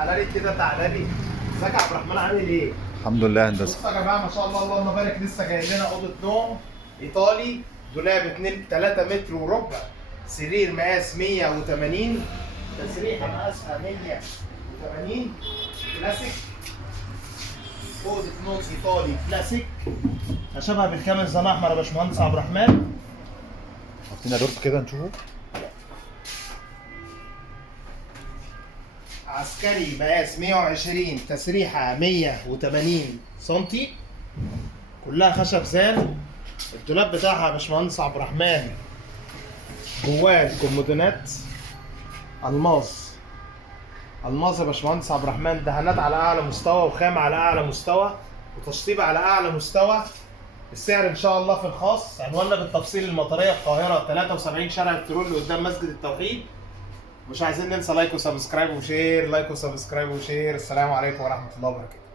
تعالى لي كده، تعالى لي. ازيك يا عبد الرحمن، عامل ايه؟ الحمد لله هندسه. بصوا يا جماعه ما شاء الله اللهم بارك، لسه جاي لنا اوضه نوم ايطالي، دولاب 3 متر وربع، سرير مقاس 180، تسريحه مقاسها 180 كلاسيك، اوضه نوم ايطالي كلاسيك، خشبها بالكامل زي ما احمر يا باشمهندس عبد الرحمن. حطينا دور كده نشوفه. عسكري مقاس 120، تسريحه 180 سم، كلها خشب زان. الدولاب بتاعها يا باشمهندس عبد الرحمن جواه الكومودينات الماس، الماس يا باشمهندس عبد الرحمن، دهانات على اعلى مستوى، وخام على اعلى مستوى، وتشطيب على اعلى مستوى. السعر ان شاء الله في الخاص. عنواننا بالتفصيل المطريه القاهره 73 شارع الترول قدام مسجد التوحيد. مش عايزين ننسى لايك وسبسكرايب وشير، لايك وسبسكرايب وشير. السلام عليكم ورحمه الله وبركاته.